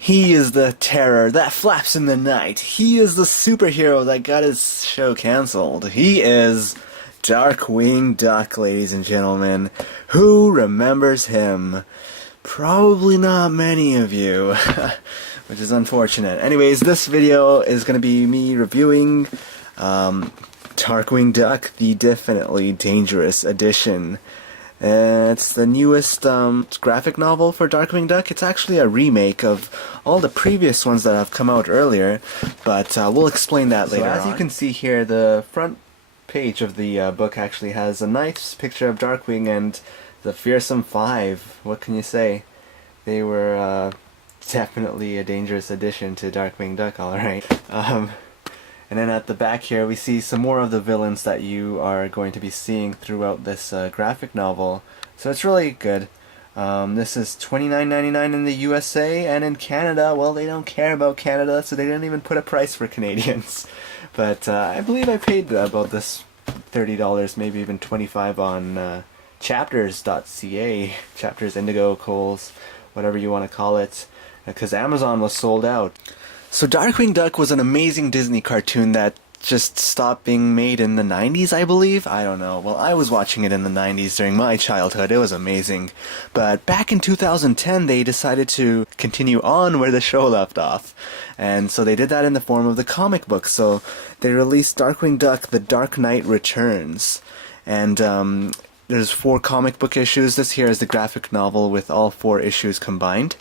He is the terror that flaps in the night. He is the superhero that got his show canceled. He is Darkwing Duck, ladies and gentlemen. Who remembers him? Probably not many of you, which is unfortunate. Anyways, this video is going to be me reviewing Darkwing Duck, the Definitely Dangerous Edition. It's the newest graphic novel for Darkwing Duck. It's actually a remake of all the previous ones that have come out earlier, but we'll explain that later on. As you can see here, the front page of the book actually has a nice picture of Darkwing and the Fearsome Five. What can you say? They were definitely a dangerous addition to Darkwing Duck, alright. And then at the back here we see some more of the villains that you are going to be seeing throughout this graphic novel. So it's really good. This is $29.99 in the USA, and in Canada, well, they don't care about Canada, so they didn't even put a price for Canadians. But I believe I paid about this $30, maybe even $25 on chapters.ca, Chapters, Indigo, Kohl's, whatever you want to call it, because Amazon was sold out. So Darkwing Duck was an amazing Disney cartoon that just stopped being made in the 90s, I believe? I don't know. Well, I was watching it in the 90s during my childhood. It was amazing. But back in 2010, they decided to continue on where the show left off. And so they did that in the form of the comic book. So they released Darkwing Duck, The Dark Knight Returns. And there's 4 comic book issues. This here is the graphic novel with all 4 issues combined.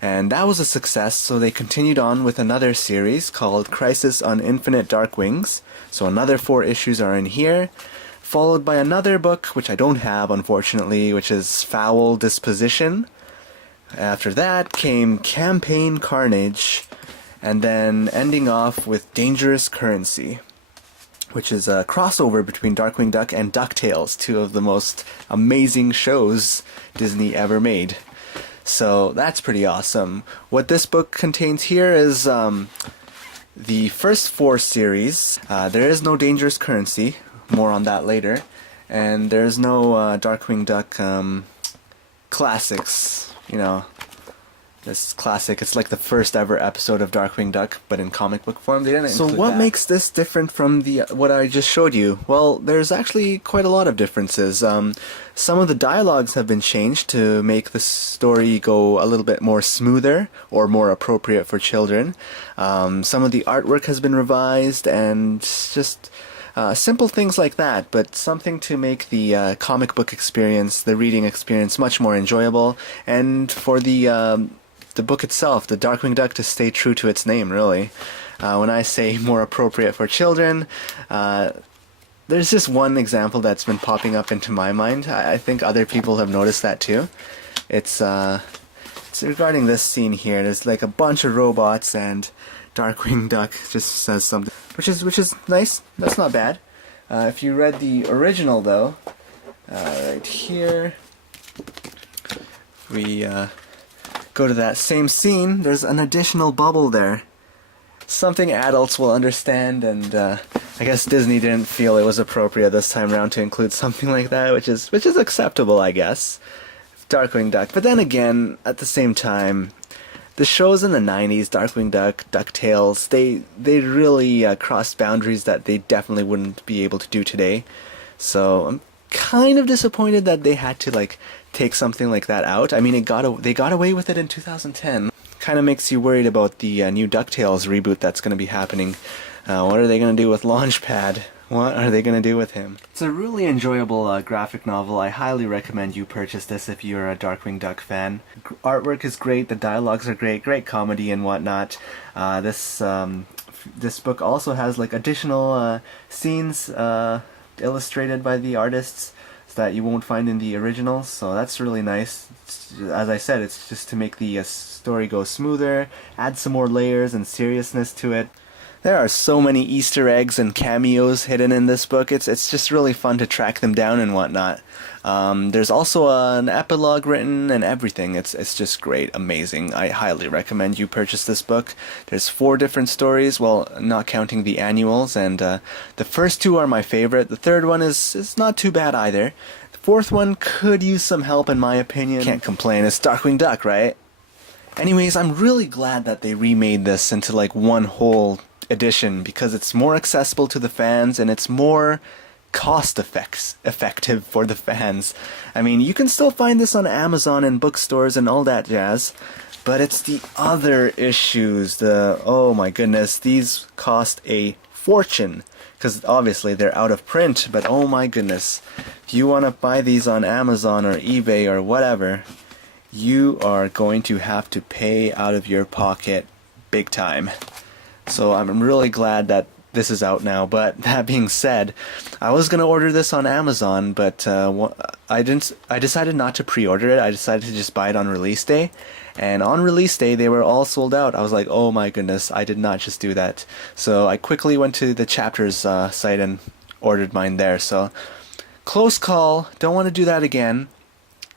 And that was a success, so they continued on with another series called Crisis on Infinite Darkwings. So another 4 issues are in here, followed by another book, which I don't have, unfortunately, which is Foul Disposition. After that came Campaign Carnage, and then ending off with Dangerous Currency, which is a crossover between Darkwing Duck and DuckTales, 2 of the most amazing shows Disney ever made. So that's pretty awesome. What this book contains here is the first 4 series. There is no Dangerous Currency, more on that later, and there's no Darkwing Duck classics, you know. This classic, it's like the first ever episode of Darkwing Duck, but in comic book form. They didn't include that. So what makes this different from the what I just showed you? Well, there's actually quite a lot of differences. Some of the dialogues have been changed to make the story go a little bit more smoother or more appropriate for children. Some of the artwork has been revised, and just simple things like that, but something to make the comic book experience, the reading experience, much more enjoyable, and for the book itself, the Darkwing Duck, to stay true to its name, really. When I say more appropriate for children, there's just one example that's been popping up into my mind. I think other people have noticed that too. It's regarding this scene here. There's like a bunch of robots, and Darkwing Duck just says something, which is nice. That's not bad. If you read the original, though, right here, we go to that same scene. There's an additional bubble there. Something adults will understand, and I guess Disney didn't feel it was appropriate this time around to include something like that, which is acceptable, I guess. Darkwing Duck. But then again, at the same time, the shows in the 90s, Darkwing Duck, DuckTales, they really crossed boundaries that they definitely wouldn't be able to do today. So I'm kind of disappointed that they had to like take something like that out. I mean, they got away with it in 2010. Kind of makes you worried about the new DuckTales reboot that's going to be happening. What are they going to do with Launchpad? What are they going to do with him? It's a really enjoyable graphic novel. I highly recommend you purchase this if you're a Darkwing Duck fan. Artwork is great, the dialogues are great, great comedy and whatnot. This book also has like additional scenes illustrated by the artists that you won't find in the original, so that's really nice. As I said, it's just to make the story go smoother, add some more layers and seriousness to it. There are so many Easter eggs and cameos hidden in this book. It's just really fun to track them down and whatnot. There's also an epilogue written and everything. It's just great, amazing. I highly recommend you purchase this book. There's 4 different stories, well, not counting the annuals, and the first 2 are my favorite. The third one is not too bad either. The fourth one could use some help in my opinion. Can't complain, it's Darkwing Duck, right? Anyways, I'm really glad that they remade this into like one whole edition because it's more accessible to the fans and it's more effective for the fans. I mean, you can still find this on Amazon and bookstores and all that jazz, but it's the other issues. Oh my goodness, these cost a fortune because obviously they're out of print, but oh my goodness, if you want to buy these on Amazon or eBay or whatever, you are going to have to pay out of your pocket big time. So I'm really glad that this is out now, but that being said, I was going to order this on Amazon, but I decided not to pre-order it. I decided to just buy it on release day, and on release day they were all sold out. I was like, oh my goodness, I did not just do that. So I quickly went to the Chapters site and ordered mine there. So close call, don't want to do that again.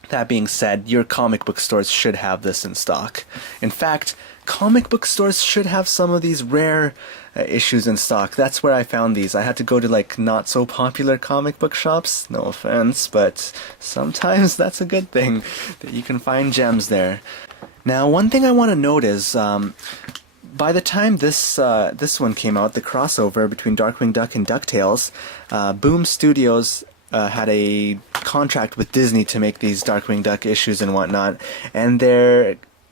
That being said, your comic book stores should have this in stock. In fact, comic book stores should have some of these rare issues in stock. That's where I found these. I had to go to like not so popular comic book shops. No offense, but sometimes that's a good thing that you can find gems there. Now, one thing I want to note is by the time this one came out, the crossover between Darkwing Duck and DuckTales, Boom Studios had a contract with Disney to make these Darkwing Duck issues and whatnot, and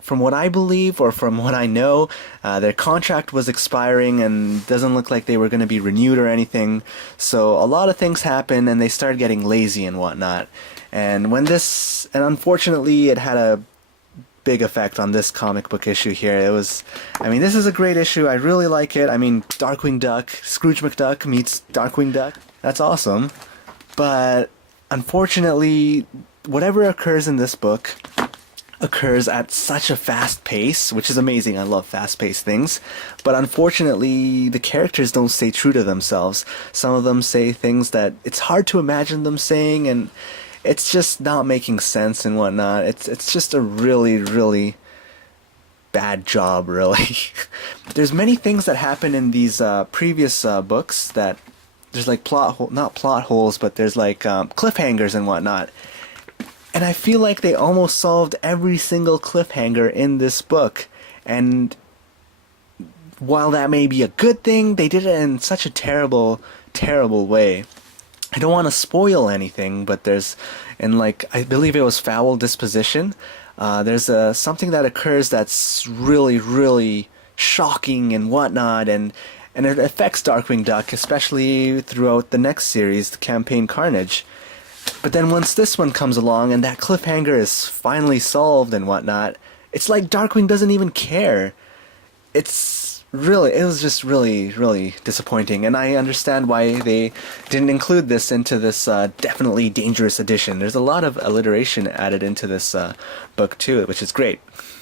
from what I believe or from what I know, their contract was expiring and doesn't look like they were going to be renewed or anything. So a lot of things happened and they started getting lazy and whatnot. And unfortunately, it had a big effect on this comic book issue here. This is a great issue. I really like it. I mean, Darkwing Duck, Scrooge McDuck meets Darkwing Duck. That's awesome. But unfortunately, whatever occurs in this book occurs at such a fast pace, which is amazing. I love fast-paced things. But unfortunately, the characters don't stay true to themselves. Some of them say things that it's hard to imagine them saying, and it's just not making sense and whatnot. It's just a really, really bad job, really. There's many things that happen in these previous books that there's like not plot holes, but there's like cliffhangers and whatnot. And I feel like they almost solved every single cliffhanger in this book. And while that may be a good thing, they did it in such a terrible, terrible way. I don't want to spoil anything, but I believe it was Foul Disposition. There's something that occurs that's really, really shocking and whatnot, and it affects Darkwing Duck, especially throughout the next series, the Campaign Carnage. But then once this one comes along and that cliffhanger is finally solved and whatnot, it's like Darkwing doesn't even care. It was just really, really disappointing, and I understand why they didn't include this into this definitely dangerous edition. There's a lot of alliteration added into this book too, which is great.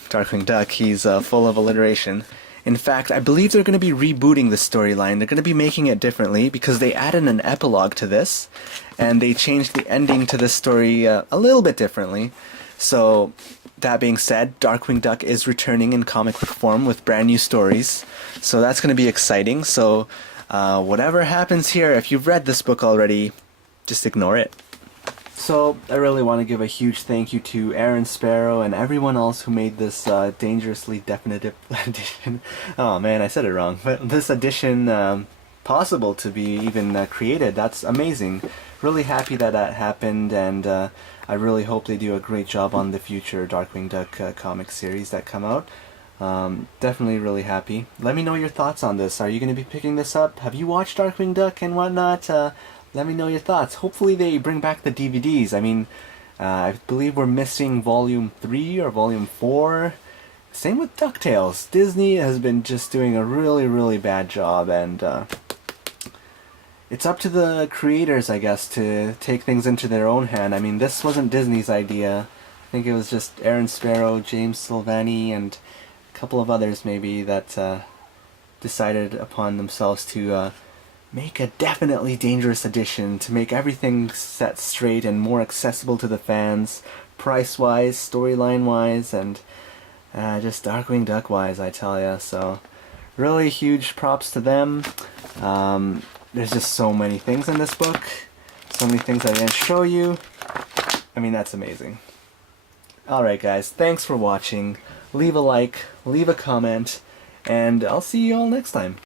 Darkwing Duck, he's full of alliteration. In fact, I believe they're going to be rebooting the storyline. They're going to be making it differently because they added an epilogue to this, and they changed the ending to this story a little bit differently. So, that being said, Darkwing Duck is returning in comic book form with brand new stories. So that's going to be exciting. So, whatever happens here, if you've read this book already, just ignore it. So, I really want to give a huge thank you to Aaron Sparrow and everyone else who made this dangerously definitive edition. Oh man, I said it wrong. But this edition possible to be even created. That's amazing. Really happy that happened, and I really hope they do a great job on the future Darkwing Duck comic series that come out. Definitely really happy. Let me know your thoughts on this. Are you going to be picking this up? Have you watched Darkwing Duck and whatnot? Let me know your thoughts. Hopefully they bring back the DVDs. I believe we're missing Volume 3 or Volume 4. Same with DuckTales. Disney has been just doing a really, really bad job, and it's up to the creators, I guess, to take things into their own hand. This wasn't Disney's idea. I think it was just Aaron Sparrow, James Silvani, and a couple of others maybe that decided upon themselves to make a definitely dangerous edition, to make everything set straight and more accessible to the fans, price-wise, storyline-wise, and just Darkwing Duck-wise, I tell ya. So, really huge props to them. There's just so many things in this book, so many things I didn't show you. That's amazing. Alright guys, thanks for watching. leave a like, leave a comment, and I'll see you all next time.